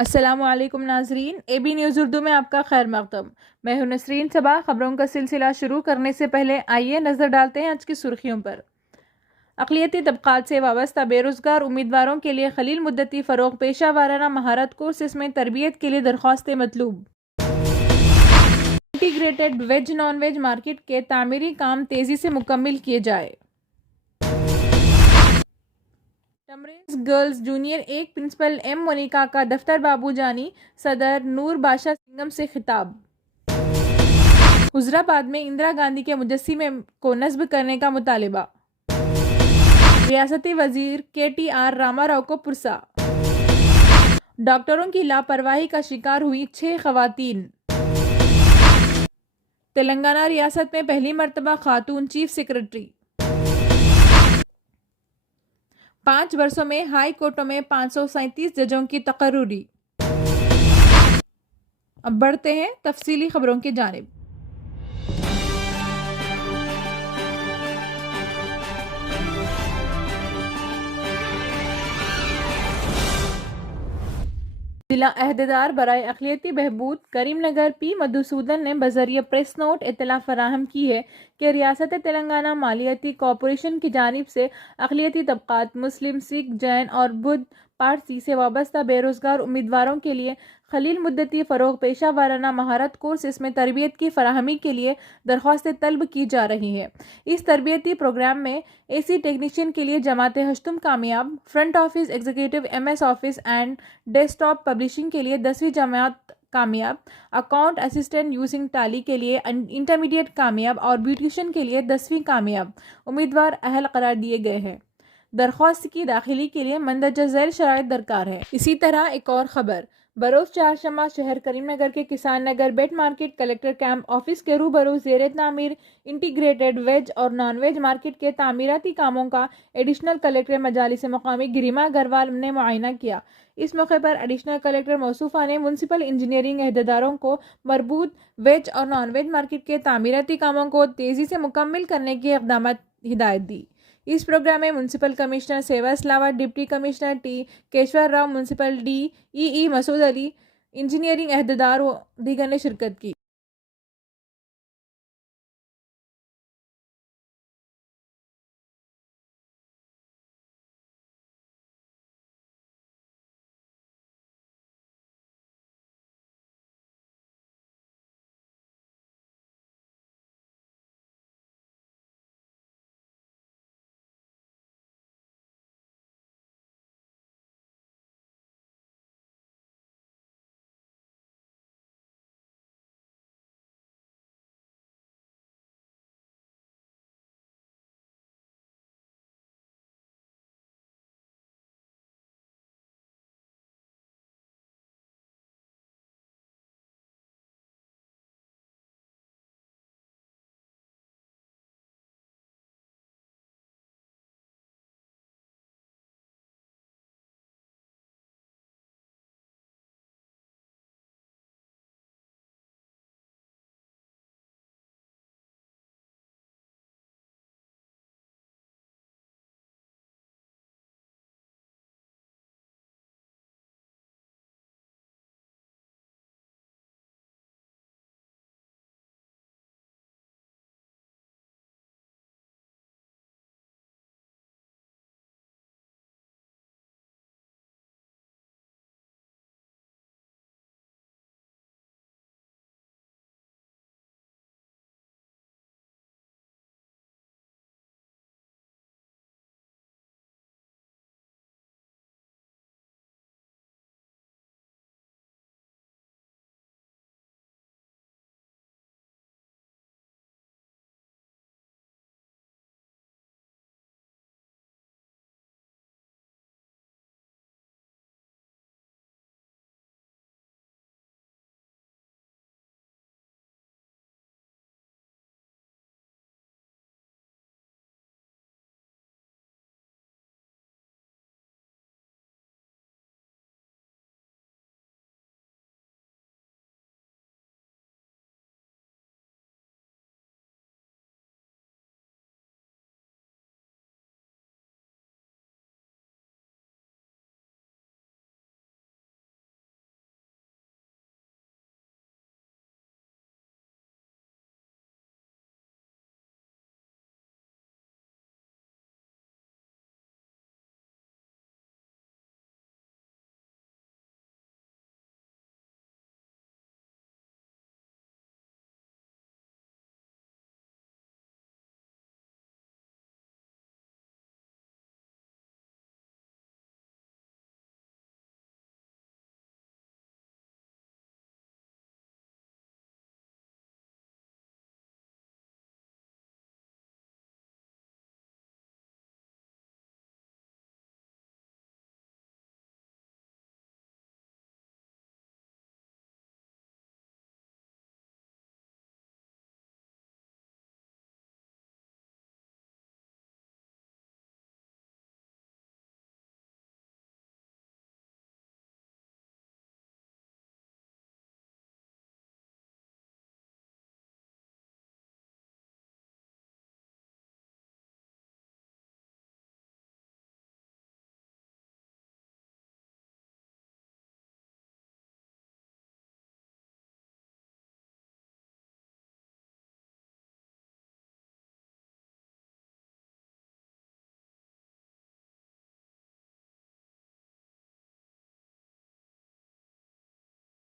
السلام علیکم ناظرین، اے بی نیوز اردو میں آپ کا خیر مقدم۔ میں ہوں نسرین صبا۔ خبروں کا سلسلہ شروع کرنے سے پہلے آئیے نظر ڈالتے ہیں آج کی سرخیوں پر۔ اقلیتی طبقات سے وابستہ بے روزگار امیدواروں کے لیے قلیل مدتی فروغ پیشہ ورانہ مہارت کورسز میں تربیت کے لیے درخواستیں مطلوب۔ Integrated veg non veg market کے تعمیری کام تیزی سے مکمل کیے جائے۔ تمریز گرلز جونیئر ایک پرنسپل ایم مونیکا کا دفتر بابو جانی صدر نور باشا سنگم سے خطاب۔ حضرآباد میں اندرا گاندھی کے مجسمے کو نصب کرنے کا مطالبہ۔ ریاستی وزیر کے ٹی آر راما راؤ کو پرسہ۔ ڈاکٹروں کی لاپرواہی کا شکار ہوئی 6 خواتین۔ تلنگانہ ریاست میں پہلی مرتبہ خاتون چیف سیکرٹری۔ 5 برسوں میں ہائی کورٹوں میں 537 ججوں کی تقرری۔ اب بڑھتے ہیں تفصیلی خبروں کی جانب۔ ضلع عہدیدار برائے اقلیتی بہبود کریم نگر پی مدھوسودن نے بذریعہ پریس نوٹ اطلاع فراہم کی ہے کہ ریاست تلنگانہ مالیاتی کارپوریشن کی جانب سے اقلیتی طبقات مسلم، سکھ، جین اور بدھ پارسی سے وابستہ بے روزگار امیدواروں کے لیے قلیل مدتی فروغ پیشہ ورانہ مہارت کورسز میں تربیت کی فراہمی کے لیے درخواستیں طلب کی جا رہی ہیں۔ اس تربیتی پروگرام میں اے سی ٹیکنیشین کے لیے جماعت ہشتم کامیاب، front office executive M S office and desk top publishing کے لیے 10ویں جماعت کامیاب، اکاؤنٹ اسسٹنٹ یوزنگ ٹالی کے لیے انٹرمیڈیٹ کامیاب اور بیوٹیشین کے لیے 10ویں کامیاب امیدوار اہل قرار دیے گئے ہیں۔ درخواست کی داخلی کے لیے مندرجہ ذیل شرائط درکار ہے۔ اسی طرح ایک اور خبر، بروز چہارشمہ شہر کریم نگر کے کسان نگر بیٹ مارکیٹ کلیکٹر کیمپ آفس کے روبرو زیر تعمیر انٹیگریٹڈ ویج اور نان ویج مارکیٹ کے تعمیراتی کاموں کا ایڈیشنل کلیکٹر مجالس مقامی گریما اگروال نے معائنہ کیا۔ اس موقع پر ایڈیشنل کلیکٹر موصوفہ نے میونسپل انجینئرنگ عہدیداروں کو مربوط ویج اور نان ویج مارکیٹ کے تعمیراتی کاموں کو تیزی سے مکمل کرنے کی اقدامات ہدایت دی۔ اس پروگرام میں municipal commissioner Seva Islavat, deputy commissioner T Kishore Rao, municipal D E Masood Ali, engineering عہدیدار و دیگر نے شرکت کی۔